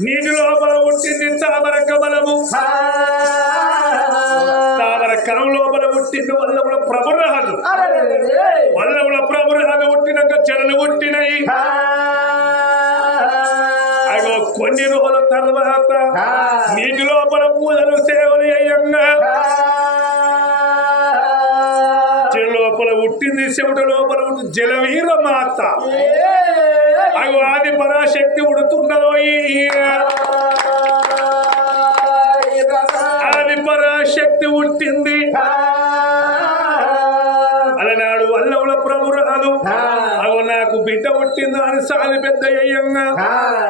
నీటి లోపల పుట్టింది తామర కమలము, తామర కలం లోపల పుట్టింది వల్లముల ప్రభురాజు, వల్లముల ప్రభురాజు పుట్టినాక చెరలు పుట్టినాయి. అగో కొన్ని రోజుల తర్వాత నీటి లోపల పూజలు సేవలు అయ్యంగా చెరు లోపల పుట్టింది, చెవిట లోపల పుట్టింది జలవీర మాత. అగో ఆది పరాశక్తి ఉడుతున్నదో, ఆది పరాశక్తి పుట్టింది. అలనాడు వల్లవుల ప్రభు రాదు, అగో నాకు బిడ్డ పుట్టింది అని సాది పెద్ద అయ్యంగా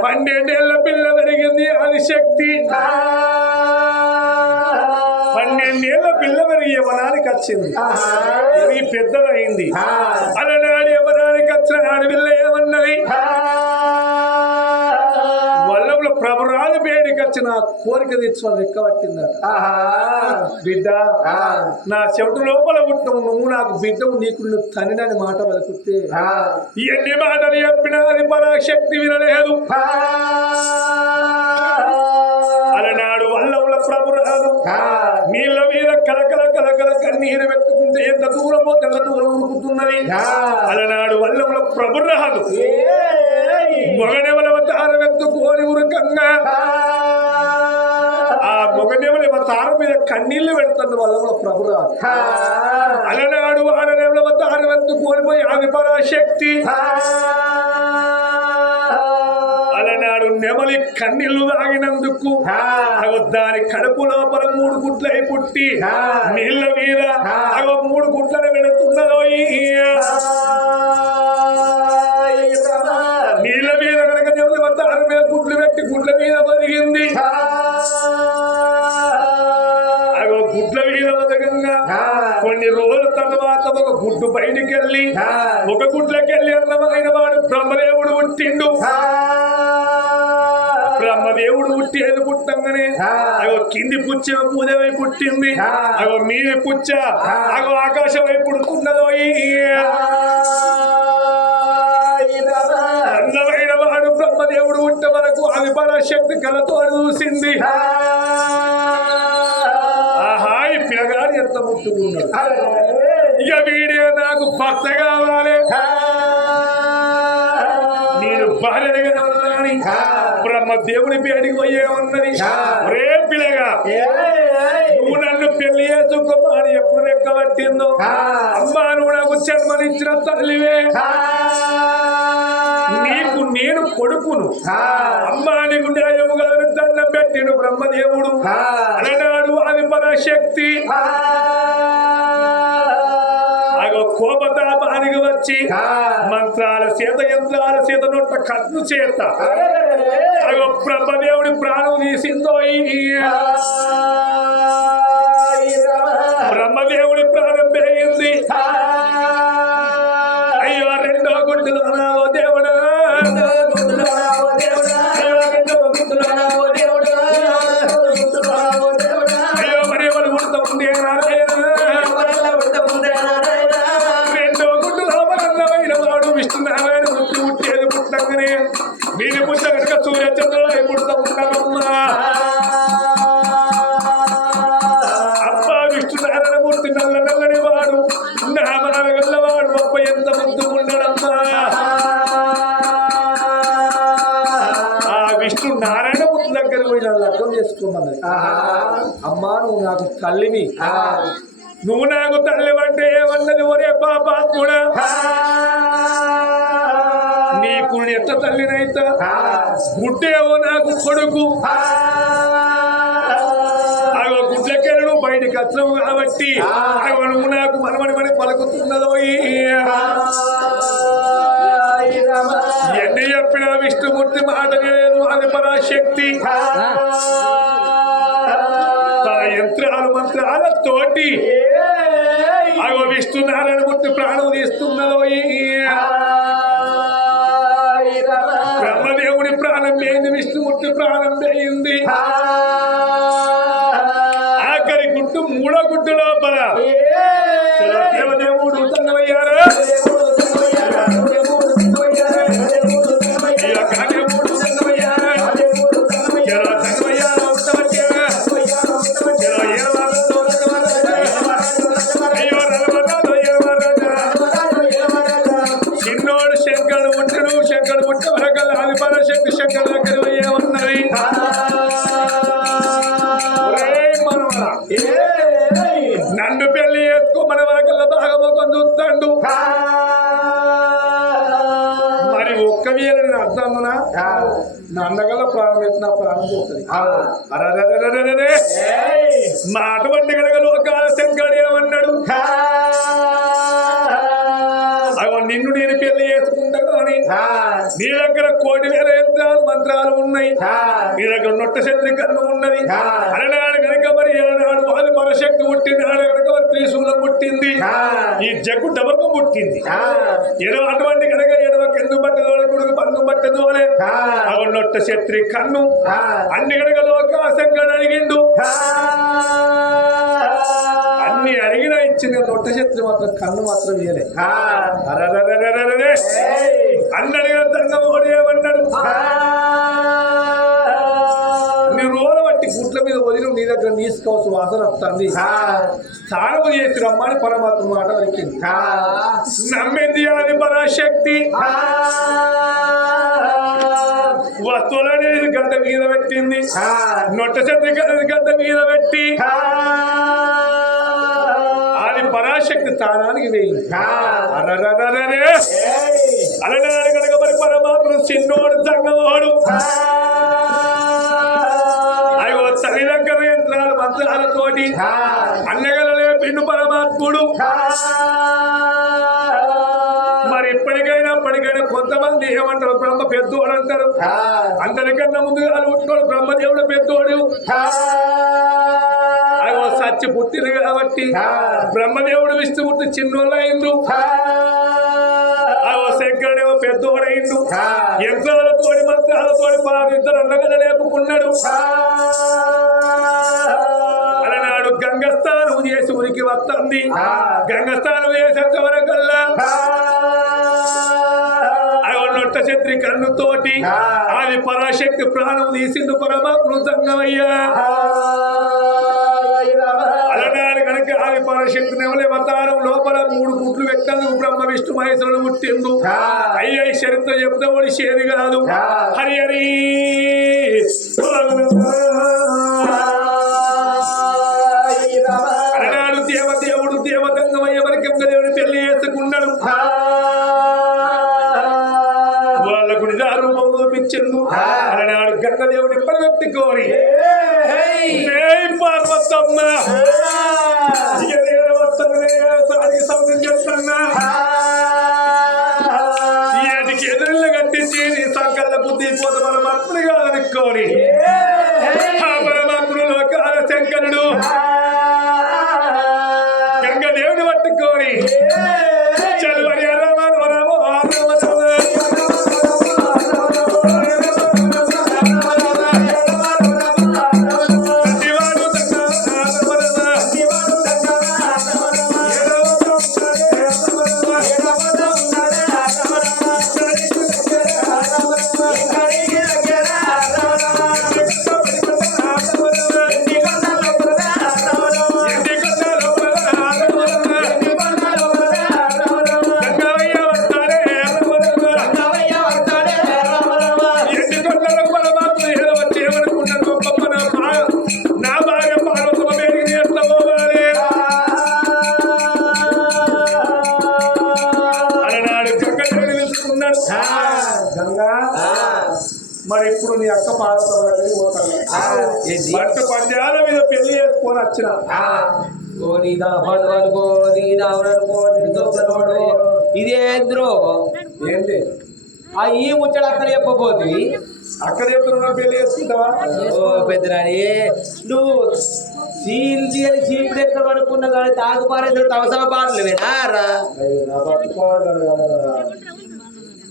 12 ఏళ్ల పిల్ల పెరిగింది ఆదిశక్తి. 12 ఏళ్ల పిల్ల పెరిగి యవనానికి వచ్చింది, పెరిగి పెద్దదైంది. అలనాడు యవనానికి వచ్చిన ఆడపిల్ల ఏమన్నది, వల్లవుల ప్రభురాజు బేడికి వచ్చిన కోరిక తెచ్చుకొని లెక్క పట్టిందట. బిడ్డ నా చెవిటి లోపల పుట్టవు, నువ్వు నాకు బిడ్డవు, నీకు నువ్వు తనినని మాట పలుకుతే ఎన్ని మాటలు చెప్పినా అది పరాశక్తి వినలేదు. అలనాడు వల్లవుల ప్రభురాజు నీళ్ళ మీద కలకల కలకల కన్నీరు పెట్టుకుంటే ఎంత దూరమో ఎంత దూరం ఉరుకుతున్నది. అలనాడు వల్లవుల ప్రభురాజు మొగనెవల అవతారం ఎత్తుకోని ఉరకంగా ఆ మొగనెవల అవతారం మీద కన్నీళ్లు పెడుతున్న వల్లవుల ప్రభురాజు. అలనాడు ఆడనెవల అవతారం ఎత్తుకోనిపోయి ఆది పరాశక్తి అలనాడు నెమలి కన్నీళ్లు తాగినందుకు దాని కడుపు లోపల 3 గుడ్లై పుట్టి నీళ్ళ మీద 3 గుడ్లను పెడుతున్నదో. నీళ్ళ మీద కనుక నెమలి అవతారం మీద గుడ్లు పెట్టి గుడ్ల మీద బతికింది. గుడ్ల మీద బతకంగా కొన్ని రోజుల తర్వాత ఒక గుడ్డు బయటికి వెళ్ళి ఒక గుడ్లకెళ్ళి అన్నమైన వాడు బ్రహ్మదేవుడు పుట్టిండు. బ్రహ్మదేవుడు పుట్టి ఏది పుట్టంగానే కింది పుచ్చ పూజ వై పుట్టింది, మీది పుచ్చ ఆకాశం వై పుడుతున్నదో. అందమైన వాడు బ్రహ్మదేవుడు పుట్ట వరకు అది పరాశక్తి కళతో చూసింది. ఆహాయి పిల్లగాడు ఎంత ముట్టుకున్నాడు, ఇక వీడే నాకు భర్త కావాలి, నేను భార్యగా ఉన్నానని బ్రహ్మదేవుని పేడికి పోయే ఉన్నది. రే పిల్లగా నువ్వు నన్ను పెళ్లి చేసుకోమా అని ఎప్పుడు లెక్క పట్టిందో, అమ్మా నువ్వు నాకు జన్మనిచ్చిన తల్లివే, నీకు నేను కొడుకును, అమ్మా నీకు న్యాయము గారు దండం పెట్టిను బ్రహ్మదేవుడు. అలనాడు ఆది పరాశక్తి కోపతాపానికి వచ్చి మంత్రాల చేత యంత్రాల చేత నొట్ట కన్ను చేత బ్రహ్మదేవుడి ప్రాణం తీసిందో. బ్రహ్మదేవుడి ప్రాణం పెరిగింది. అయ్యో రెండో గుడ్డులో నావో దేవుడా, అయ్యో మరి ఎవరు గుర్తు ఉండే విష్ణునారాయణ ముట్టి పుట్టేది పుట్టంగానే మీది పుట్ట కనుక సూర్యచంద్రులు పుడతా ఉంటారమ్మా. అబ్బా విష్ణునారాయణ మూర్తి నల్ల నల్లని వాడు, నామాల గల్లవాడు, గొప్ప ఎంత ముద్దు ఉండడమ్మా. ఆ విష్ణు నారాయణ మూర్తి దగ్గర పోయి నన్ను అర్థం చేసుకోమన్నది. అమ్మా నువ్వు నాకు తల్లివి, నువ్వు నాకు తల్లివంటే ఏమన్నది, ఒరే పాపాత్ముడా నీకు ఎట్ట తల్లినైతా, గుడ్డేవో నాకు కొడుకు, అగో గుడ్లకెళ్ళు బయటికి వచ్చావు కాబట్టి అగో నువ్వు నాకు మనమని పలుకుతున్నదో. ఎన్ని చెప్పినా విష్ణుమూర్తి మాట లేదు. అది పరాశక్తి తన యంత్రాలు మంత్రాలతోటి అగో విష్ణునారాయణ మూర్తి ప్రాణం తీస్తున్నదో. బ్రహ్మదేవుడి ప్రాణం పోయింది, విష్ణుమూర్తి ప్రాణం పోయింది. ఆఖరి గుడ్డు 3వ గుడ్డు లోపల దేవదేవుడు తన్నవయ్యారా, వెనకాల ఆదిపరాశక్తి శంకర దగ్గర ఏమన్నది నన్ను పెళ్లి చేసుకో మన వరకల్లా బాగా మొక్కం చూస్తాడు మరి ఒక్క వేళ నేను అర్థమునా నా అన్నగల ప్రాణం ఎత్తున ప్రాణం పోతుంది మా అటువంటి కనుక లోకాల శంకరుడు ఏమన్నాడు నిన్ను నేను పెళ్లి చేసుకుంటాను అని నీ దగ్గర 1,000,000 యంత్రాలు మంత్రాలు ఉన్నాయి నీ దగ్గర నొట్ట శత్రి కర్మ ఉన్నది అలనాడు కనుక మరి ఏనాడు వాది పరశక్తి పుట్టింది ఆడ కనుక మరి త్రిశూలం పుట్టింది ఈ జగ్గు డబకు పుట్టింది ఎడవ అటువంటి కనుక ఎడవ కెందు పట్టదోలే కొడుకు పన్ను పట్టదోలే అవి నొట్ట శత్రి కన్ను అన్ని కనుక లోకాశంకడు అడిగిండు అన్ని అడిగినా ఇచ్చింది నొట్ట శత్రి మాత్రం కన్ను మాత్రం ఇయ్యలే అన్నడిగా తంగమోడు ఏమన్నాడు నీ రోల బట్టి గుట్ల మీద వదిలి నీ దగ్గర నీసుకోవచ్చు వాసన వస్తుంది స్నానము చేసి రమ్మని పరమాత్మ మాట వరికింది నమ్మింది అది పరాశక్తి వస్తువులని గడ్డ మీద పెట్టింది నొట్ట శత్రి గడ్డ మీద పెట్టి అది పరాశక్తి స్థానానికి వేయింది అలనాడు కనుక మరి పరమాత్మ చిన్నోడు సంగమోడు అయ్యో తల్లి దగ్గర యంత్రాలు మంత్రాలతోటి అన్నగలలే పిండు పరమాత్ముడు మరి ఇప్పటికైనా కొంతమంది ఏమంటారు బ్రహ్మ పెద్దోడు అంటారు అందరికన్నా ముందుగా ఉంటున్నాడు బ్రహ్మదేవుడు పెద్దోడు అయ్యో సత్య పుట్టింది కాబట్టి బ్రహ్మదేవుడు విష్ణుమూర్తి చిన్నోళ్ళు అయిండు శంకరుడేమో పెద్దోడైండు యంత్రాలతోడి మంత్రాలతోడి పాలు ఇద్దరు అన్నగల లేపుకున్నాడు అలనాడు గంగస్థానం చేసి ఉనికి వస్తుంది గంగస్థానం చేసేంత వరకల్లా నొట్ట శత్రి కన్నుతోటి ఆది పరాశక్తి ప్రాణం తీసిండు పరమాత్మ సంగమయ్యా అలనాడు కనుక ఆది పరాశక్తిని అవతారం లోపల 3 గుడ్లు పెట్టేందుకు బ్రహ్మ విష్ణు మహేశ్వరుడు పుట్టిండు అయ్య చరిత్ర చెప్తే వాడి చేది కాదు హరి హరి అలనాడు దేవదేవుడు దేవతంగమయ్య మరి గంగదేవుని పెళ్లి చేసుకున్నాడు వాళ్ళకు నిదారూపం చూపించిండు అలనాడు గంగదేవుని పడగొట్టుకోని పార్వతమ్మ ఏటికి ఎదురులు కట్టించి నీ సంకల్ల బుద్ధి పోత పరమాత్ముడిగా అనుకోని ఆ పరమాత్ముడు లోకాల శంకరుడు గంగదేవుని పట్టుకోని చదువని మరి ఇప్పుడు నీ అక్క పార్వతమ్మ బట్ట పంజాల మీద పెళ్లి చేసుకొని వచ్చిన ఇదే ద్రోహం ఏంటి ఈ ముచ్చట అక్కడ చెప్పబోతుంది అక్కడ చెప్తున్నా పెళ్లి చేసుకుంటావా ఓ పెద్దరాని నువ్వు చీపుడు ఎక్కడ పడుకున్నా కానీ తాగుపారేసిన తవసమ పాటలేవేనా రా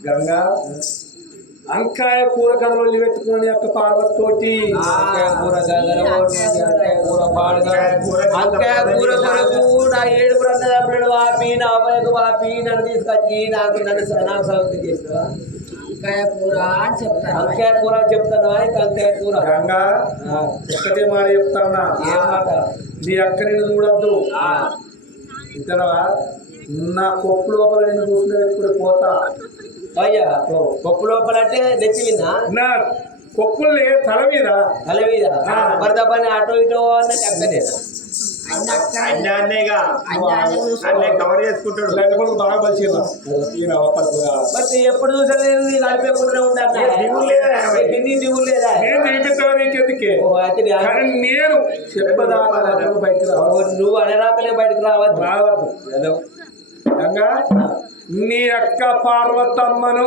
గంగా అంకాయ కూర కథలు పెట్టుకుని యొక్క పార్వతోటి అంకాయ కూర కొరకు నా 7 బ్రహ్మడు వాపి నా అమ్మాయికి వాపి నన్ను తీసుకొచ్చి నన్ను సౌకర్యం చేస్తావా అంకాయ కూర అని చెప్తాను అంకాయ కూర చెప్తాను అంకాయ కూర గంగా ఒక్కటే మాట చెప్తానా ఏ మాట నీ అక్క నేను చూడద్దు ఇంతనవా నా కొప్పు లోపల నేను చూసిన ఇప్పుడు పోతా అయ్యా పప్పు లోపల అంటే నెత్తి మీద నా కొప్పుల్ని తల మీద తల మీద మరి తప్పని అటో ఇటో అన్నట్టు అక్కడేనా కవర్ చేసుకుంటాడు లేకపోతే బాగా బలిసిందా మరి ఎప్పుడు చూసలేదు నడిపేకుండా ఉంటాను హిందీ దిగులు లేదా నేను చూపిస్తాను నీకెందుకే కానీ నేను చెప్పదాకా బయటకు రావాలి నువ్వు అనేరాకలే బయటకు రావద్దు రావద్దు గంగా నీ అక్క పార్వతమ్మను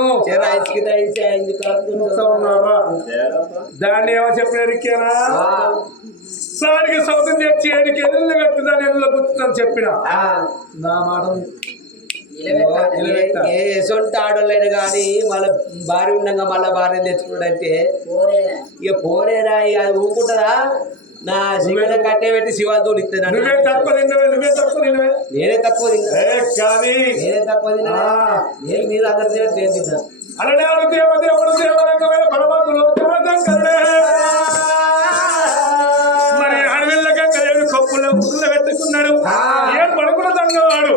ఉన్నారా దాన్ని ఏమో చెప్పినా సాడికి సౌతం తెచ్చి ఏడికి ఎదురు కట్టి దాన్ని ఎదురు గుర్తుందని చెప్పిన నా మాట సొంత ఆడలేడు కానీ మళ్ళీ భార్య ఉండగా మళ్ళీ భార్య తెచ్చుకున్నాడంటే ఇక పోరేరా ఇక అది ఊరుకుంటారా నా శివుని కట్టే పెట్టి శివాతో ఇస్తాను నువ్వే తక్కువ తిన్నవే నేనే తక్కువ తిన్నా కానీ నేనే తక్కువ తిన్నా నేను మీరు అందరి నేను తిన్నా అలానే దేవుడు దేవరంగమైన పరమాత్మలో మరి అడవిల్లగా కలిగి కప్పుల ఉర్ల పెట్టుకున్నాడు ఏం పడుకున్న దంగవాడు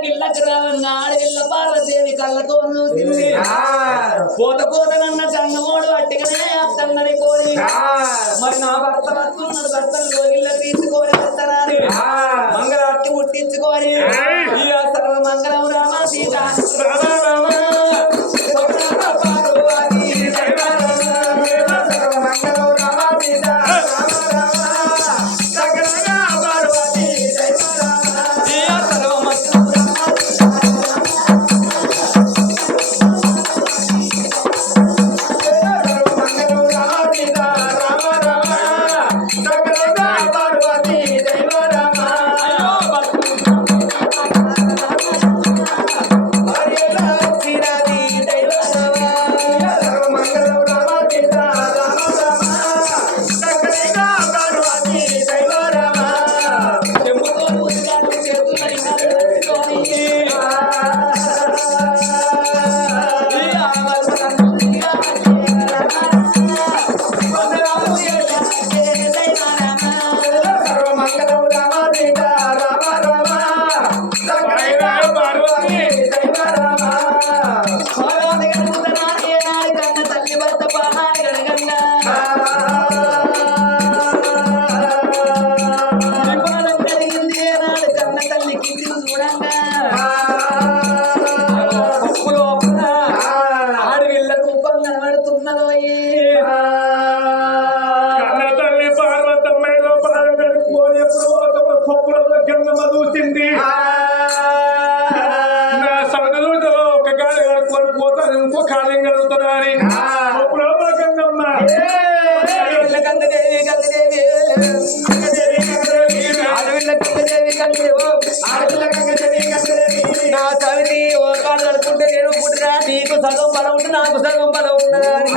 గిళ్ళకి రావన్న ఆడవిల్ల పార్వదేవి కళ్ళతో చూసింది పోత పోతనన్న చంగమోడు అట్టిగానే అత్తన్నది కోరి మరి నా భర్త వస్తున్నాడు భర్తలు ఇళ్ళ తీసుకొని వస్తున్నాడు మంగళార్తి ముట్టించుకొని సర్వ మంగళం రామ సీత నా సవితి ఓ కాళ్ళు కడుకుంటే నేను పుట్టినా నీకు సగం బలం ఉంటుంది నాకు సగం బలం ఉన్నదని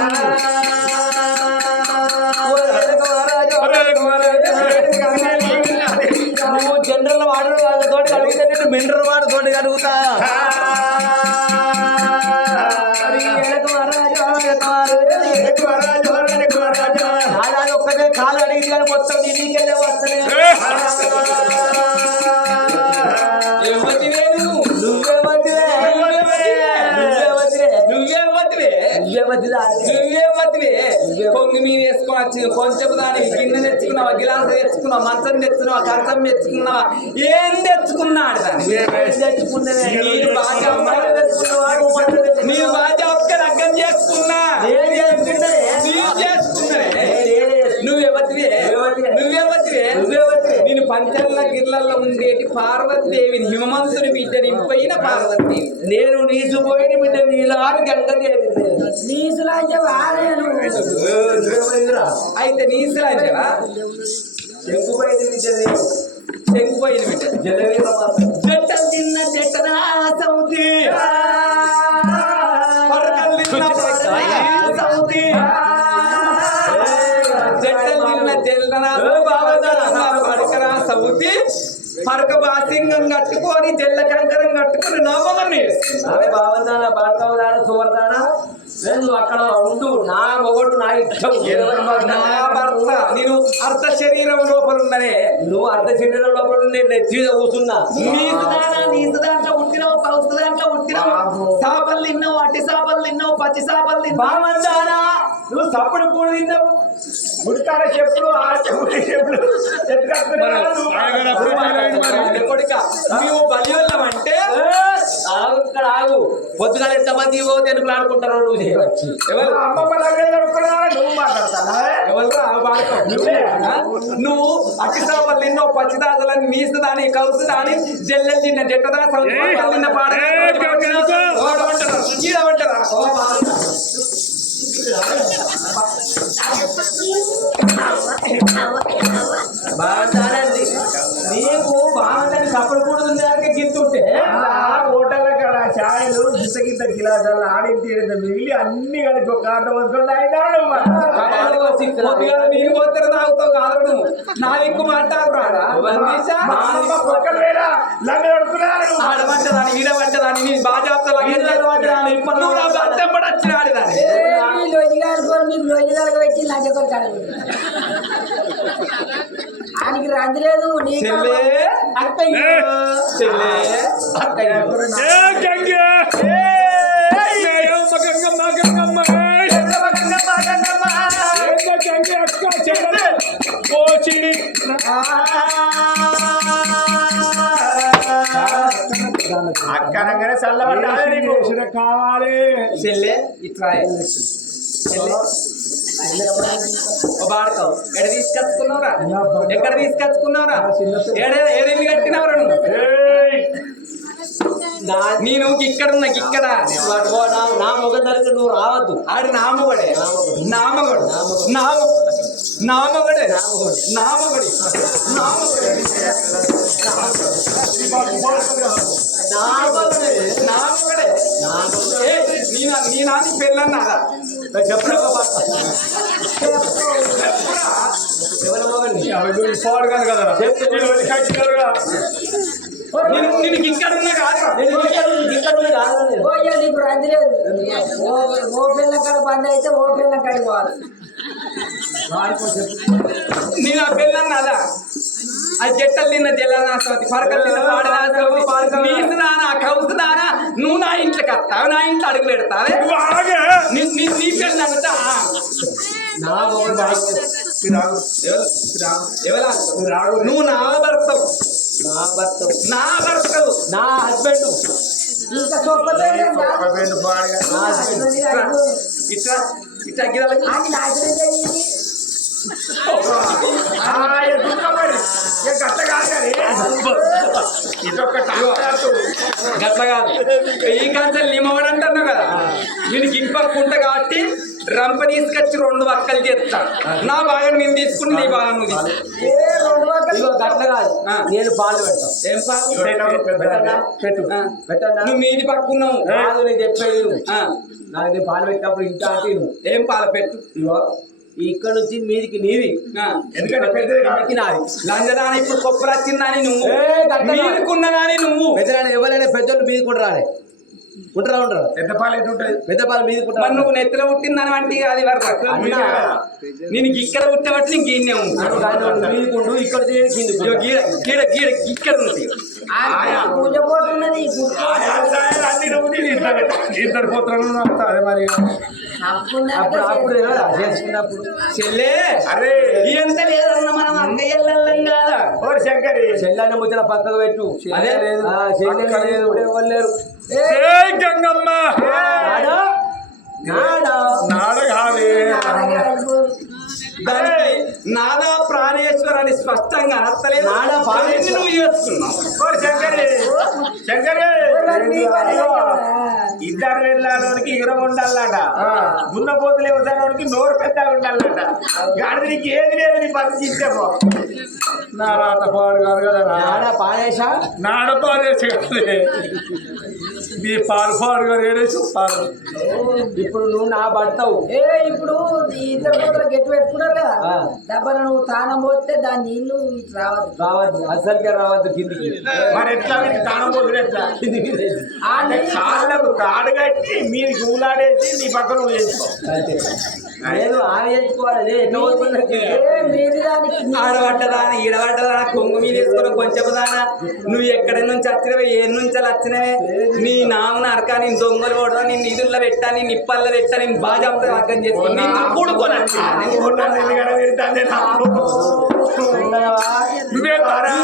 నువ్వు జనరల్ వాడు తోటి కలుగుతా నేను మినరల్ వాడు తోటి కలుగుతా ఒక్కటే కాలు అడిగింది కానీ మొత్తం నీకెళ్ళే వస్తలే కొంగి మీద వేసుకోవచ్చు కొంచెం దానికి గిన్నె తెచ్చుకున్నావా గిలాస తెచ్చుకున్నావా మంచం తెచ్చుకున్నావా కంచం తెచ్చుకున్నావా ఏం తెచ్చుకున్నాడు మీరు బాగా ఒక్కరు అర్థం చేసుకున్నా నువ్వెవతివే నేను పంచల్ల గిర్లల్లో ఉండేటి పార్వతీదేవిని హిమవంతుని బిడ్డ నింపైన పార్వతి నేను నీసుపోయిన బిడ్డ నీలారు గంగదేవి అయితే నీసులాంటివా చెంగుపోయిన బిడ్డ చెంగుపోయిన బిడ్డ జట్టలు తిన్న జట్టనా సౌతి సౌతి సౌతి పరక బాసింగం కట్టుకొని జల్ల కంకరం కట్టుకొని నవ్వమని బావదానా బాడతావదానా సువర్దానా నువ్వు అక్కడ ఉండు, నా మొగడు నా ఇష్టం, నా భర్త. నేను అర్ధ శరీరం లోపల ఉన్ననే, నువ్వు అర్ధ శరీరం లోపల ఉండే నెత్తిగా కూర్చున్నా. నీసు దాంట్లో ఉట్టినావు, పౌసు దాంట్లో ఉట్టినావు, చేపలు తిన్నావు, అట్టి చేపలు తిన్నావు, పచ్చి చేపలు తిన్నావు. బాగుంటానా నువ్వు సప్పుడు కూడా తిన్నావు. ఉడతార చెప్పులు ఆ చెప్పులు కొడుక నువ్వు బలి వెళ్ళమంటే ఇక్కడ ఆగు. పొద్దుగాల ఎంతమంది తెలుగులు ఆడుకుంటారో నువ్వు చేయవచ్చు. ఎవరు నువ్వు మాట్లాడతానా నువ్వు అట్టి చేపలు తిన్నావు, పచ్చి దాతలని, నీసు దాని, కలుసు దాని, జల్లెలు తిన్న, జట్టదా తిన్న పాట బాగుంటానండి. నీకు బాగుందని సప్పుడు కూడా ఉంది గిత్తుంటే హోటల్ కాడ ఛాయలు గింత గిలాసాలు ఆడింటి మిగిలి అన్ని కలిపి ఒక ఆట వస్తుంది నీరు పోతే తాగుతావు కాదు నువ్వు. నా దిక్కు మాట్లాడుతున్నాడా ఆడబడ్డదాన్ని ఈడబడ్డదాన్ని నీ బాగా చెప్తాను నువ్వు నా బట్టంపడి వచ్చినాడు దాన్ని ఆయనకి రంది లేదు అక్కడంగానే చల్లబడ్డాలి కావాలి చెల్లె ఇట్లా బాడతావు. ఎక్కడ తీసుకొచ్చుకున్నావురా, ఎక్కడ తీసుకొచ్చుకున్నావురా, ఏడేమి కట్టినవరా నువ్వు? నేను ఇక్కడున్నా ఇక్కడ నా మొగ దగ్గర నువ్వు రావద్దు. ఆడి నా మొగడే, నా మొగడు, నా మొగడే, నా మొగడి, నా మొగడే. నీ నాని పెళ్ళన్నారా చెప్పరా పాడు కాదు కదా నేను ఇక్కడ ఉన్నా కాదు నీకు రంది లేదు. ఓ పిల్ల కాడ బంద్ అయితే ఓ పిల్ల కాడికి పోవాలి. నేను ఆ పెళ్ళన్నాదా ఆ చెట్టలు తిన్న జల్లనాసవతి, పరకలు తిన్న పాడనాసవతి, నీసు దానా, కౌసు దానా, నువ్వు నా ఇంట్లోకి వస్తావు, నా ఇంట్లో అడుగు పెడతావే. నీ పెళ్ళి అంటా నువ్వు నా భర్తవు, నా భర్తవు, నా హస్బెండ్. ఇంకా చొప్ప ఇట్లా ఇట్లా గిరాలకి గట్ల కాదు. ఈ కాన్సల్ నిమ్మవడంటున్నావు కదా, నేను గింపకుంటా కాబట్టి రంప తీసుకొచ్చి 2 వక్కలు చేస్తా. నా భాగం నేను తీసుకుని నీ భాగం నువ్వు తీసుకు. గట్ల కాదు, నేను పాలు పెడతాను. ఏం పాలు పెట్టు నువ్వు మీది పక్కున్నావు కాదు నేను చెప్పేది. నాకు నేను పాలు పెట్టినప్పుడు ఇంత అంటే నువ్వు ఏం పాలు పెట్టు. ఇక్కడ నుంచి మీదికి నీది, ఎందుకంటే నాది లంజదాని. ఇప్పుడు కొప్పలు వచ్చిందని నువ్వు, మీదికున్నదాని నువ్వు. పెద్దదాని ఎవరైనా పెద్దోళ్ళు మీది కూడా రాలే ఉంటారా పెద్ద పాలు ఎట్టుంటది? పెద్ద పాలు మీది కూడా. నువ్వు నెత్తిలో పుట్టిందని అంటే అది వరకు నేను ఇక్కడ పుట్టబట్టి నీకు గిన్నె మీదికుండు. ఇక్కడ ఇక్కడ ఉంది పూజ పోతున్నది. ఇద్దరు పుత్రులు అదే మరి అప్పుడు చేసుకున్నప్పుడు చెల్లే అరే ఎంత లేదన్న మనం అక్కయ్యల్లం కదా. శంకరి చెల్లెన్న ముచ్చట పక్కకు పెట్టు. అదే లేదు ఎవరు లేరు. గంగమ్మ దానికి నాదా ప్రాణేశ్వర అని స్పష్టంగా అర్థలేదు. నాడా ప్రాణేశ్వర నువ్వు చేసుకున్నావు. శంకరి ఇద్దరు వెళ్ళాలోనికి ఇరం ఉండాలట, దున్నపోతులే వదానికి నోరు పెద్దగా ఉండాలట. గాడికి ఏది లేదు నీ పద్ధతి ఇచ్చాము. నారాట పాడు కాదు కదా, నాడా పాడేశ నాడ పాడేసి మీ పాలు గారు ఏడేసి పాలు ఇప్పుడు నువ్వు నా పడతావు ఇప్పుడు ఈ ఇద్దరు కూడా గట్టి పెట్టుకున్నారు కదా డబ్బా నువ్వు తానం పోతే దాని నీళ్లు ఇటు రావద్దు రావద్దు అసలుకే రావద్దు కిందికి మరి ఎట్లా వీళ్ళు తానం పోతులు ఎట్లా కిందికి లేదు. ఆ అంటే నీళ్ళు కాళ్ళకు తాడు కట్టి మీరు ఊలాడేసి నీ పక్కన నువ్వు చేసుకో అంతే. లేదు ఆమె చేసుకోవాలి ఎట్లా పోతున్నది? మీరు దానికి ఆడబడ్డదానా ఈడబడ్డదానా కొంగు మీద వేసుకున్న కొంచెం దానా నువ్వు ఎక్కడి నుంచి వచ్చినవే ఏ నుంచి వచ్చినవే నీ నామన అరక నేను దొంగలు కొడదా నేను నిధుల్లో పెట్టా నేను నిప్పల్లో పెట్టా నేను బాగా చెప్తా అర్థం చేసుకుని నేను కూడుకోను నువ్వే తారా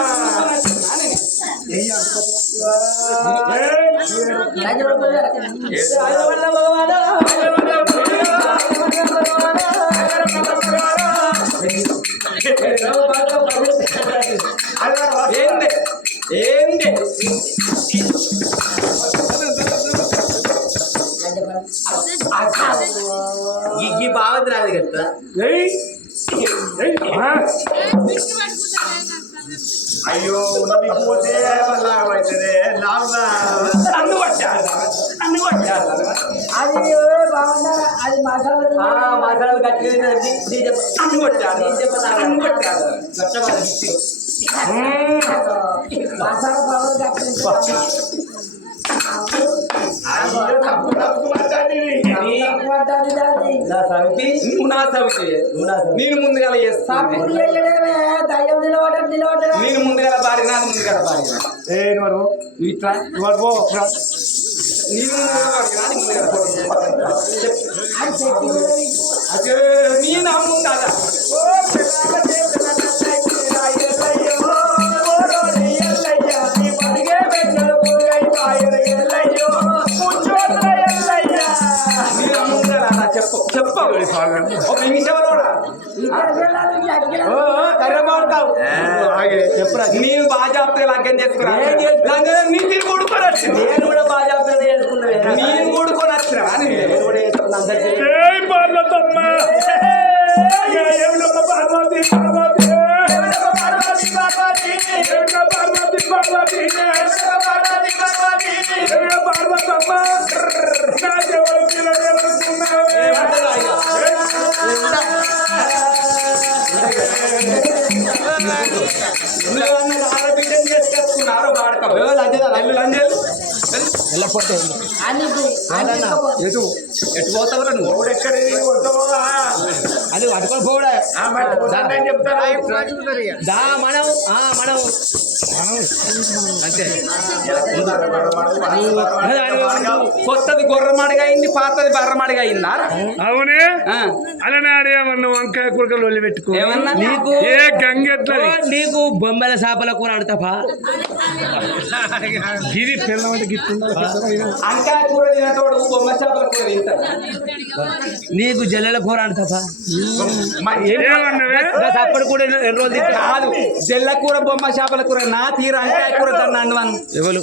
ఏంది ఏంది ఈ బావద్దు రాదు కదా ఏయ్ ఏయ్ ఆ అయ్యో ఉన్నది పోతే మళ్ళా అవుతుంది లాభా నన్ను కొట్టారు నన్ను కొట్టారు అది బాగుందా అది మసాలా మసాలాలు కట్టిన నన్ను కొట్టారు నన్ను కొట్టారు మసాలా పవర్ కట్టింది తప్పు తప్పు మాట్లాడి నా సమితి నువ్వు నా సమితి నేను ముందుగా చేస్తాను తప్పుడు చేయడమే దయ్యం నిలబడ్డ నేను ముందుగా భార్య నాది ముందుగా భార్య ఏ నువ్వు ఇట్లా నువ్వు పో నేను ముందుగా భార్య అదే నీ నా ముందు అదా చెప్పు చెప్పు ఒక నిమిషం నేను బాగా చెప్తే లగ్గం చేసుకున్నా నీ తిరిగి కొడుకొని వచ్చిన నేను కూడా బాగా చెప్తే చేసుకున్నా నేను కొడుకొని వచ్చిన నేను కూడా చేసుకున్నా అందరికీ ఏయ్ పార్వతమ్మ ఏమిటమ్మ పార్వతి పార్వతి పార్వతి పార్వతి పార్వతి పార్వతి పార్వతమ్మ నాకెవరు పిల్లలేమనుకున్నావే ఆడబిడ్డలు చేసుకున్నారు వాడకం లంజలు ఎటు ఎటు పోతావురా నువ్వు ఎక్కడ అది పట్టుకొని పోవడా చెప్తారా దా మనం మనం అంతే కొత్తది గొర్రమాడిగా అయింది పాతది బర్రమాడిగా అయిందా అవునే అలానే ఆడేమన్నా వంకాయ కూరకలు వదిలి పెట్టుకో ఏమన్నా నీకు ఏ గంగెట్ల నీకు బొమ్మల చేపల కూర ఆడతావా గిరి పిల్లమంటే గిట్టుందా వంకాయ కూర తినేటోడు బొమ్మ చేపల కూర తింటాడు నీకు జల్లెల కూర ఆడతావా ఏమన్నావే అప్పుడు కూడా ఎన్ని రోజులు కాదు జల్ల కూర బొమ్మ చేపల కూర నా తీరు వంకాయ కూర తన్నాను ఎవరు